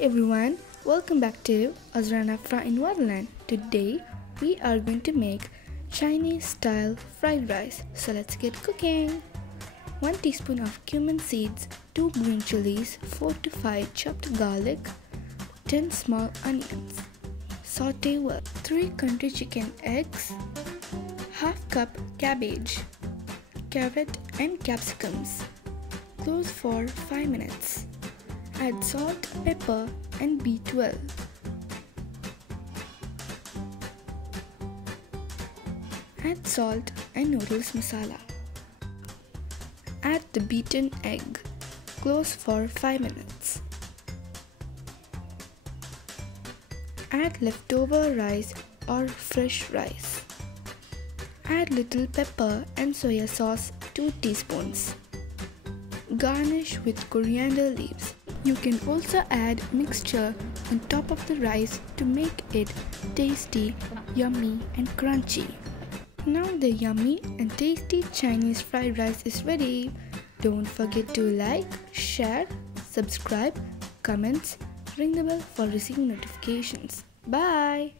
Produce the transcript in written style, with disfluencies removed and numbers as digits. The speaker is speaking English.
everyone, welcome back to Azrana Fry in Wonderland. Today we are going to make Chinese style fried rice. So let's get cooking. 1 teaspoon of cumin seeds, 2 green chilies, 4 to 5 chopped garlic, 10 small onions. Saute well. 3 country chicken eggs, half cup cabbage, carrot and capsicums. Close for 5 minutes. Add salt, pepper and B12. Add salt and noodles masala. Add the beaten egg. Close for 5 minutes. Add leftover rice or fresh rice. Add little pepper and soya sauce 2 teaspoons. Garnish with coriander leaves. You can also add mixture on top of the rice to make it tasty, yummy and crunchy. Now the yummy and tasty Chinese fried rice is ready. Don't forget to like, share, subscribe, comments, ring the bell for receiving notifications. Bye!